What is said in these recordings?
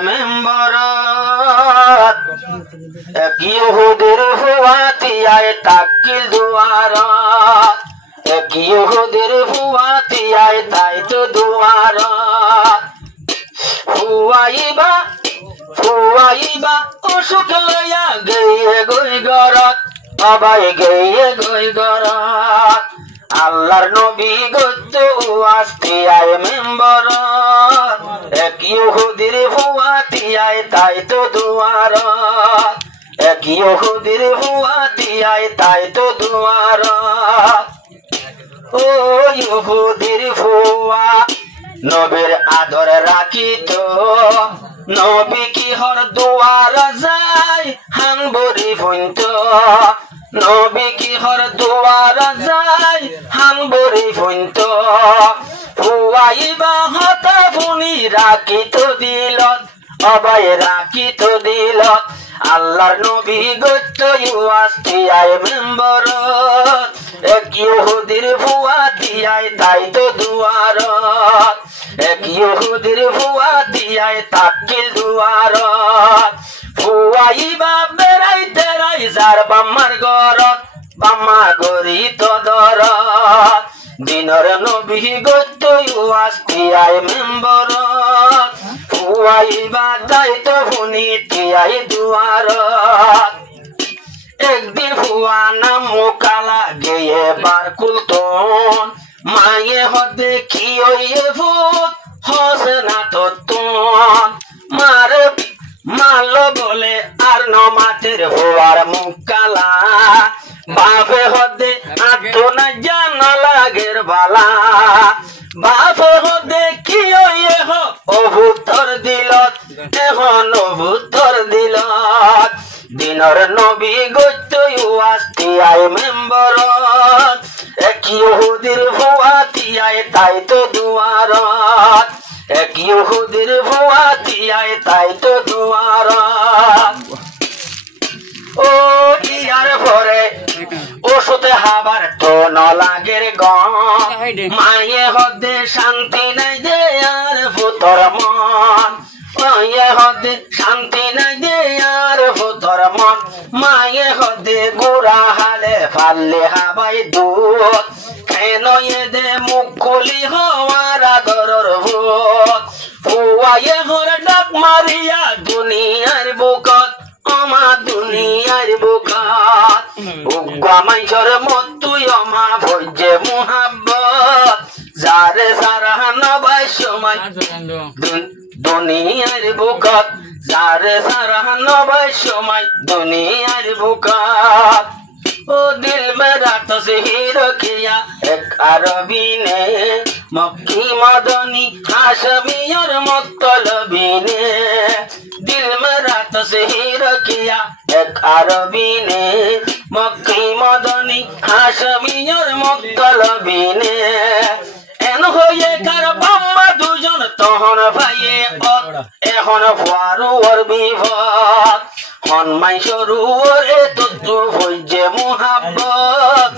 member এক ইহুদির ফুয়াতিয়ায় তাকিল দুয়ারত এক ইহুদির ফুয়াতিয়ায় তাই তো দুয়ারত ফুয়াইবা অসুখ লইয়া গইয়ে গই গরত অবাই গইয়ে গই গরত আল্লাহর নবী গত ওয়াস্তিয়ায় মেম্বর এক ইহুদির ফুয়াতিয়ায় তাই তো দুয়ারত এক ইহুদির ফুয়াতিয়ায় তাই তো দুয়ারত ও ইহুদির ফুয়া নবীর আদর রাখিত নবী কি হর দুয়ার যায় হানবরি ফইন্ত নবী কি হর দুয়ার যায় হানবরি ফইন্ত ফুয়াইবা হতা ফুনি রাখিত দিলত অবাই রাখিত দিলত আল্লাহর নবী গত ওয়াস্তিয়ায় মেম্বর এক ইহুদির ফুয়াতিয়ায় তাই তো দুয়ারত এক ইহুদির ফুয়াতিয়ায় তাকিল দুয়ারত ফুয়াইবা বেড়াইতে রাই যার বাম্মার গরত বাম্মা গরি তো দরত দিনর নবী গত ওয়াস্তিয়ায় মেম্বর ফুয়াইবা তাই তো ফুনি তিয়ায় দুয়ারত একদিন ফুয়া নাম মোকালা গেয়ে বার কুলতন মায়ে হদে কি ওয়ে ভূত হসে না তত্তন মারে মালো বলে আর নমাতের ফুয়ার মুকালা বাপে হদে আতো না জানা লাগের বালা বাপে হদে কি ওয়ে হো অভুতর দিলত এখন অভুতর দিলত দিনর নবী গত ওয়াস্তিয়ায় মেম্বর এক ইহুদির ফুয়াতিয়ায় তাই তো দুয়ারত এক ইহুদির ফুয়াতিয়ায় তাই তো দুয়ারত ও ইয়ার পরে ওষুধে হাবার তো নলাগের গম মায়ে হদে শান্তি নাই দে আর ফুতর মন মায়ে হদে শান্তি নাই দে আর ফুতর মন মায়ে হদে গুড়া হালে ফাললে হাবাই দুধ কেন দে মুখ খুলি হওয়ার আদরর ভূত ফুয়ায়ে হরে ডাক মারিয়া দুনিয়ার বুকত অমা দুনিয়ার বুকত উগ্রা মাইসর মত তুই অমা ভোজে মুহাব্বত যারে সারা নবাই সময় দুনিয়ার বুকত যারে সারা নবাই সময় দুনিয়ার বুকত ओ दिल मेरा तस्वीर किया एक अरबी ने मक्की मदनी हाशमी और मुत्तलबी ने दिल मेरा तस्वीर किया एक अरबी ने मक्की मदनी हाशमी और मुत्तलबी ने एन होये कर बाम्मा दुजन तहन भाइये এখন ফুয়ারু ওর বিপদ হন মাইসরু ওরে তুতু হইছে মুহাব্বত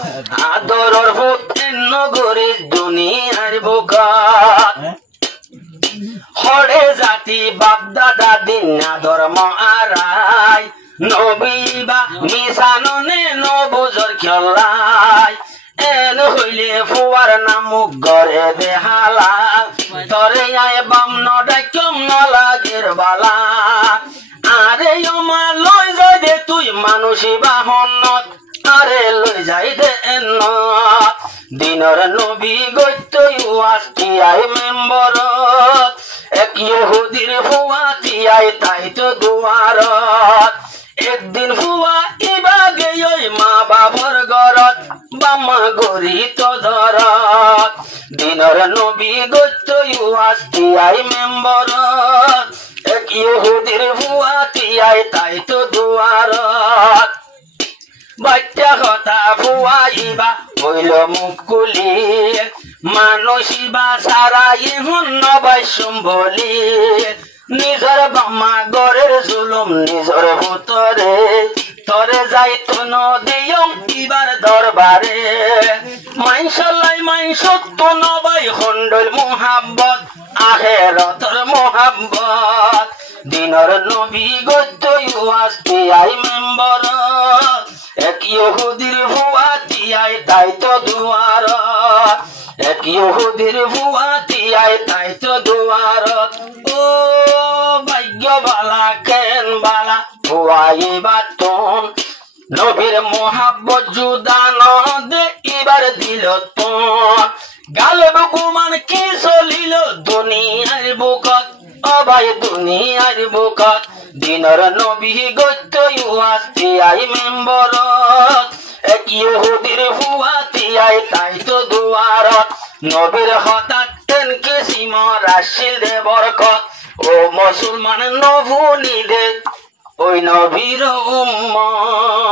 আদরর ভূত নগরী দুনিয়ার বুকত হরে জাতি বাপ দাদা দিন ধর্ম আরাই নবী বা মিশাননে নবুজর খেলাই এন হইলে ফুয়ার নামুক গড়ে বেহালা তরে আয় বাম নডাকম নলাগের বালা আরে ওমা লই যাই দে তুই মানুষই বাহনত আরে লই যাই দে এন্ন দিনর নবী গত ওয়াস্তিয়ায় মেম্বরত এক ইহুদির ফুয়াতিয়ায় তাই তো দুয়ারত একদিন ফুয়া ইবা গেই মা বাবার গরত বাম্মা গরি তো ধরত দিনর নবী গত ওয়াস্তিয়ায় মেম্বরত এক ইহুদির ফুয়াতিয়ায় তাই তো দুয়ারত বাচ্চা কথা ফুয়াইবা হইল মুকুলি মানুষিবা সারা এখন নবাই সম্বলি নিজর বাম্মা গরের জুলুম নিজর ভূতরে তরে যাইতো নদিয়ম ইবার দরবারে মাইশাল্লাই মাইশত তো নবাই খন্ডল মুহাব্বত আখেরতর মুহাব্বত দিনর নবী গদ্য ইউয়াস্তি আই মেম্বর এক ইহুদির ভুয়াতি আই তাই তো দুয়ার এক ইহুদির ভুয়াতি আই তাই তো দুয়ার ও ভাগ্য বালা কেন বালা ভুয়াই বাতন নবীর মহাব্বত জুদান দে এবার দিল তোন গালে বুকুমান কি চলিল দুনিয়ার বুকত ও ভাই দুনিয়ার বুকত দিনর নবী গদ্য ইউয়াস্তি আই মেম্বর এক ইহুদির ভুয়াতি আই তাই তো দুয়ারত নবীর হঠাৎ তেন কিসিম রাশিল দে বরকত ও মুসলমান নভুনি দে ওই নবীর উম্মত